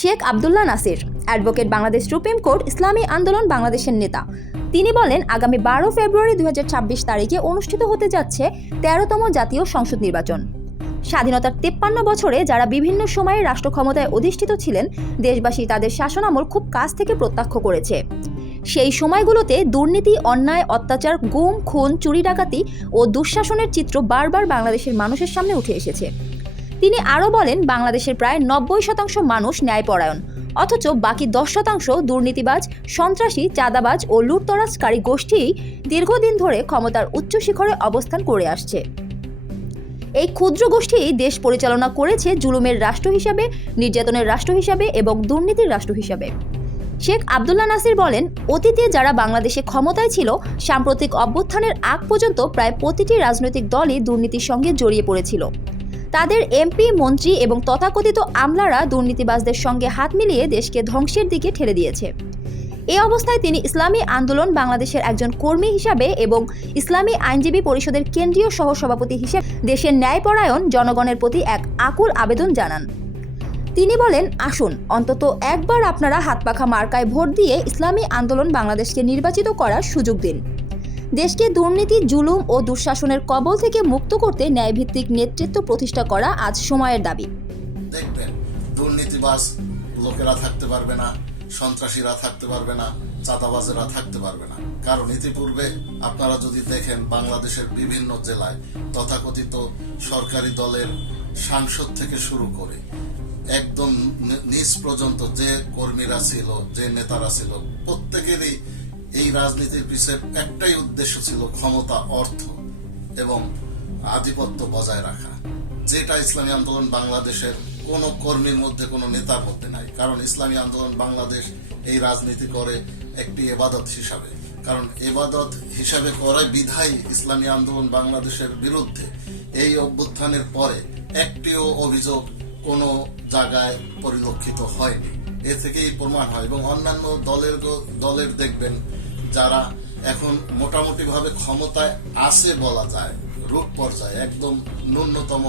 Sheikh Abdullah Nasir, advocate Bangladesh Supreme Court, Islami Andolan বাংলাদেশের নেতা। তিনি বলেন, আগামী বারো ফেব্রুয়ারি দুহাজার ছাব্বিশ তারিখে অনুষ্ঠিত হতে যাচ্ছে তেরোতম জাতীয় সংসদ নির্বাচন। স্বাধীনতার তেপ্পান্ন বছরে যারা বিভিন্ন সময়ে রাষ্ট্র ক্ষমতায় অধিষ্ঠিত ছিলেন, দেশবাসী তাদের শাসনামল খুব কাছ থেকে প্রত্যক্ষ করেছে। সেই সময়গুলোতে দুর্নীতি, অন্যায়, অত্যাচার, গুম, খুন, চুরি, ডাকাতি ও দুঃশাসনের চিত্র বারবার বাংলাদেশের মানুষের সামনে উঠে এসেছে। তিনি আরও বলেন, বাংলাদেশের প্রায় নব্বই শতাংশ মানুষ ন্যায়পরায়ণ। অথচ বাকি দশ শতাংশ দুর্নীতিবাজ, সন্ত্রাসী, চাঁদাবাজ ও লুটতরাজকারী গোষ্ঠীই দীর্ঘদিন ধরে ক্ষমতার উচ্চ শিখরে অবস্থান করে আসছে। এই ক্ষুদ্র গোষ্ঠী দেশ পরিচালনা করেছে জুলুমের রাষ্ট্র হিসাবে, নির্যাতনের রাষ্ট্র হিসাবে এবং দুর্নীতির রাষ্ট্র হিসাবে। শেখ আবদুল্লাহ নাসির বলেন, অতীতে যারা বাংলাদেশে ক্ষমতায় ছিল, সাম্প্রতিক অভ্যুত্থানের আগ পর্যন্ত প্রায় প্রতিটি রাজনৈতিক দলই দুর্নীতির সঙ্গে জড়িয়ে পড়েছিল। তাদের এমপি, মন্ত্রী এবং তথাকথিত আমলারা দুর্নীতিবাজদের সঙ্গে হাত মিলিয়ে দেশকে ধ্বংসের দিকে ঠেলে দিয়েছে। এ অবস্থায় তিনি ইসলামী আন্দোলন বাংলাদেশের একজন কর্মী হিসাবে এবং ইসলামী আইনজীবী পরিষদের কেন্দ্রীয় সহসভাপতি হিসেবে দেশের ন্যায়পরায়ণ জনগণের প্রতি এক আকুল আবেদন জানান। তিনি বলেন, আসুন, অন্তত একবার আপনারা হাতপাখা মার্কায় ভোট দিয়ে ইসলামী আন্দোলন বাংলাদেশকে নির্বাচিত করার সুযোগ দিন। দেশকে দুর্নীতি, জুলুম ও দুঃশাসনের কবল থেকে মুক্ত করতে ন্যায়ভিত্তিক নেতৃত্ব প্রতিষ্ঠা করা আজ সময়ের দাবি। দেখবেন, দুর্নীতিবাজ লোকেরা থাকতে পারবে না, সন্ত্রাসীরা থাকতে পারবে না, চাঁদাবাজেরা থাকতে পারবে না। কারণ ইতিপূর্বে আপনারা যদি দেখেন বাংলাদেশের বিভিন্ন জেলায় তথাকথিত সরকারি দলের সাংসদ থেকে শুরু করে একদম নি- নিচ পর্যন্ত যে কর্মীরা ছিল, যে নেতারা ছিল, প্রত্যেকেরই এই রাজনীতির পিছের একটাই উদ্দেশ্য ছিল ক্ষমতা, অর্থ এবং আধিপত্য বজায় রাখা। যেটা ইসলামী আন্দোলন বাংলাদেশের কোন কর্মীর মধ্যে কোনো নেতার মধ্যে নাই। কারণ ইসলামী আন্দোলন বাংলাদেশ এই রাজনীতি করে একটি এবাদত হিসাবে। কারণ এবাদত হিসাবে করে বিধায় ইসলামী আন্দোলন বাংলাদেশের বিরুদ্ধে। এই অভ্যুত্থানের পরে একটিও অভিযোগ কোনো জায়গায় পরিলক্ষিত হয়নি। এ থেকেই প্রমাণ হয় এবং অন্যান্য দলের দলের দেখবেন যারা এখন মোটামুটি ভাবে ক্ষমতায় আছে বলা যায়, রূপ পর্যায়ে, একদম ন্যূনতম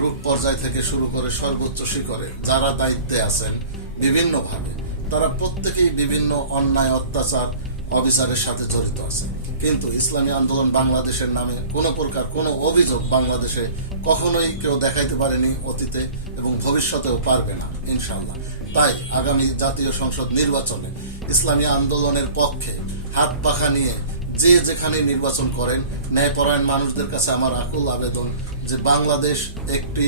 রূপ পর্যায় থেকে শুরু করে সর্বোচ্চ শিখরে যারা দায়িত্বে আছেন বিভিন্নভাবে, তারা প্রত্যেকেই বিভিন্ন অন্যায়, অত্যাচার, অবিচারের সাথে জড়িত আছে। কিন্তু ইসলামী আন্দোলন বাংলাদেশের নামে কোনো প্রকার কোনো অভিযোগ বাংলাদেশে কখনোই কেউ দেখাইতে পারেনি অতীতে এবং ভবিষ্যতেও পারবে না ইনশাল্লাহ তাই আগামী জাতীয় সংসদ নির্বাচনে ইসলামী আন্দোলনের পক্ষে হাত পাখা নিয়ে যে যেখানে নির্বাচন করেন, ন্যায়পরায়ণ মানুষদের কাছে আমার আকুল আবেদন যে বাংলাদেশ একটি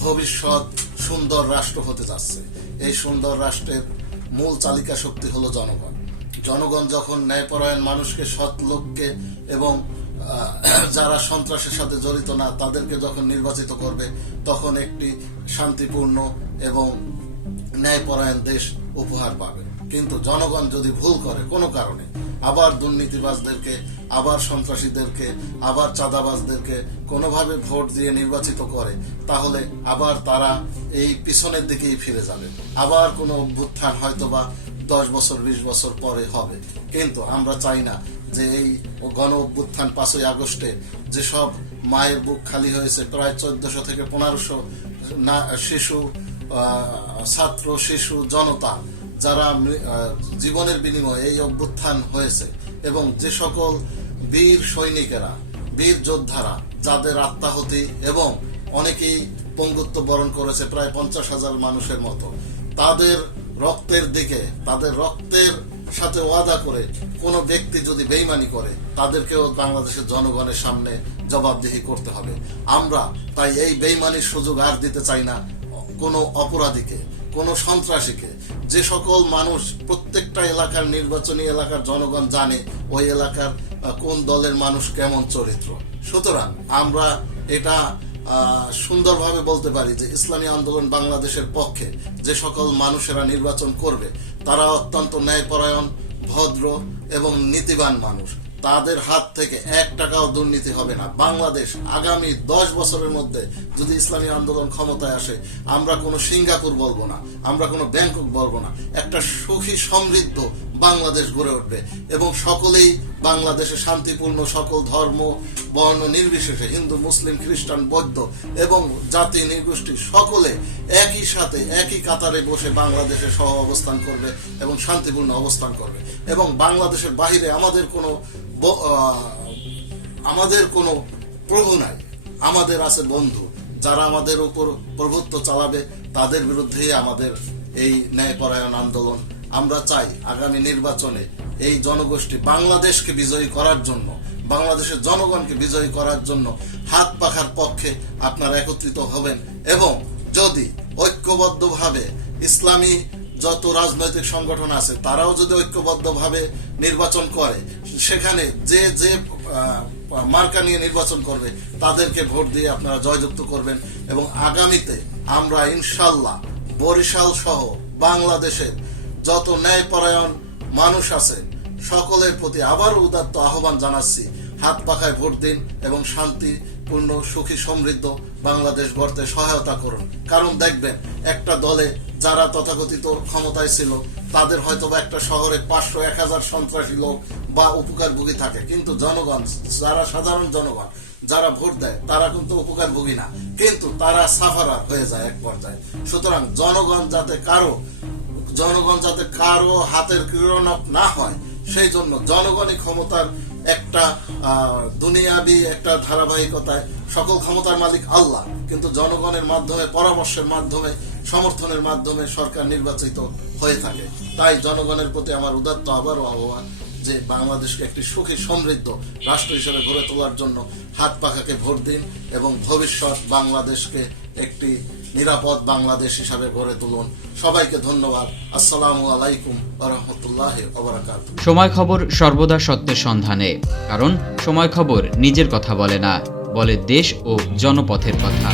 ভবিষ্যৎ সুন্দর রাষ্ট্র হতে যাচ্ছে। এই সুন্দর রাষ্ট্রের মূল চালিকা শক্তি হলো জনগণ। জনগণ যখন ন্যায়পরায়ণ মানুষকে সৎ লোককে এবং যারা সন্ত্রাসের সাথে জড়িত না, তাদেরকে যখন নির্বাচিত করবে, তখন একটি শান্তিপূর্ণ এবং ন্যায়পরায়ণ দেশ উপহার পাবে। কিন্তু জনগণ যদি ভুল করে কোনো কারণে, আবার দুর্নীতিবাজদেরকে, আবার সন্ত্রাসীদেরকে, আবার চাঁদাবাজদেরকে কোনোভাবে ভোট দিয়ে নির্বাচিত করে, তাহলে আবার তারা এই পিছনের দিকেই ফিরে যাবে। আবার কোনো অভ্যুত্থান হয়তোবা দশ বছর, বিশ বছর পরে হবে। কিন্তু আমরা চাই না যে এই গণ অভ্যুত্থান পাঁচই আগস্টে যেসব মায়ের বুক খালি হয়েছে, প্রায় চোদ্দশো থেকে পনেরোশো না, শিশু ছাত্র, শিশু, জনতা যারা জীবনের বিনিময়ে এই অভ্যুত্থান হয়েছে এবং যে সকল বীর সৈনিকেরা, বীর যোদ্ধারা, যাদের আত্মাহতি এবং অনেকেই পঙ্গুত্ব বরণ করেছে প্রায় পঞ্চাশ হাজার মানুষের মতো, তাদের রক্তের দিকে, তাদের রক্তের সাথে ওয়াদা করে কোনো ব্যক্তি যদি বেইমানি করে, তাদেরকেও বাংলাদেশের জনগণের সামনে জবাবদিহি করতে হবে। আমরা তাই এই বেইমানির সুযোগ আর দিতে চাই না। কোনো অপরাধীকে, কোনো সন্ত্রাসীকে যে সকল মানুষ প্রত্যেকটা এলাকার নির্বাচনী এলাকার জনগণ জানে ওই এলাকার কোন দলের মানুষ কেমন চরিত্র। সুতরাং আমরা এটা সুন্দরভাবে বলতে পারি যে ইসলামী আন্দোলন বাংলাদেশের পক্ষে যে সকল মানুষেরা নির্বাচন করবে, তারা অত্যন্ত ন্যায়পরায়ণ, ভদ্র এবং নীতিবান মানুষ। তাদের হাত থেকে এক টাকাও দুর্নীতি হবে না। বাংলাদেশ আগামী দশ বছরের মধ্যে যদি ইসলামী আন্দোলন ক্ষমতায় আসে, আমরা কোনো সিঙ্গাপুর বলব না, আমরা কোনো ব্যাংকক বলব না। একটা সুখী সমৃদ্ধ বাংলাদেশ গড়ে উঠবে। এবং সকলেই বাংলাদেশে শান্তিপূর্ণ সকল ধর্ম, বর্ণ নির্বিশেষে হিন্দু, মুসলিম, খ্রিস্টান, বৌদ্ধ এবং জাতি নির্গোষ্ঠী সকলে একই সাথে একই কাতারে বসে বাংলাদেশে সহ অবস্থান করবে এবং শান্তিপূর্ণ অবস্থান করবে। এবং বাংলাদেশের বাহিরে আমাদের কোনো আমাদের কোনো প্রভু নাই, আমাদের আছে বন্ধু। যারা আমাদের উপর প্রভুত্ব চালাবে, তাদের বিরুদ্ধেই আমাদের এই ন্যায়পরায়ণ আন্দোলন আমরা চাই আগামী নির্বাচনে এই জনগোষ্ঠী বাংলাদেশকে বিজয়ী করার জন্য, বাংলাদেশের জনগণকে বিজয়ী করার জন্য হাত পাখার পক্ষে আপনারা একত্রিত হবেন এবং যদি ঐক্যবদ্ধভাবে ইসলামী যত রাজনৈতিক সংগঠন আছে, তারাও যদি ঐক্যবদ্ধভাবে নির্বাচন করে, সেখানে যে যে মার্কা নিয়ে নির্বাচন করবে, তাদেরকে ভোট দিয়ে আপনারা জয়যুক্ত করবেন এবং আগামীতে আমরা ইনশাল্লাহ বরিশাল সহ বাংলাদেশের যত ন্যায়পরায়ণ মানুষ আছে, সকলের প্রতি আবারও উদাত্ত আহ্বান জানাচ্ছি। হাত পাখায় ভোট দিন এবং শান্তিপূর্ণ, সুখী, সমৃদ্ধ বাংলাদেশ গড়তে সহায়তা করুন। কারণ দেখবেন, একটা দলে যারা তথাকথিত ক্ষমতায় ছিল, তাদের হয়তো বা একটা শহরে পাঁচশো, এক হাজার সন্ত্রাসী লোক বা উপকারভোগী থাকে। কিন্তু জনগণ, যারা সাধারণ জনগণ, যারা ভোট দেয়, তারা কিন্তু উপকারভোগী না। কিন্তু তারা সাফারা হয়ে যায় এক পর্যায়ে। সুতরাং জনগণ যাতে কারও জনগণ যাতে কারও হাতের ক্রীড়নক না হয়, সেই জন্য জনগণই ক্ষমতার একটা দুনিয়াবি একটা ধারাবাহিকতায় সকল ক্ষমতার মালিক আল্লাহ। কিন্তু জনগণের মাধ্যমে, পরামর্শের মাধ্যমে, সমর্থনের মাধ্যমে সরকার নির্বাচিত হয়ে থাকে। তাই জনগণের প্রতি আমার উদাত্ত আবারও আহ্বান যে বাংলাদেশকে একটি সুখী, সমৃদ্ধ রাষ্ট্র হিসেবে গড়ে তোলার জন্য হাত পাখাকে ভোট দিন এবং ভবিষ্যৎ বাংলাদেশকে একটি নিরাপদ বাংলাদেশ হিসাবে গড়ে তুলুন। সবাইকে ধন্যবাদ। আসসালামু আলাইকুম রহমতুল্লাহ সময় খবর সর্বদা সত্যের সন্ধানে, কারণ সময় খবর নিজের কথা বলে না, বলে দেশ ও জনপথের কথা।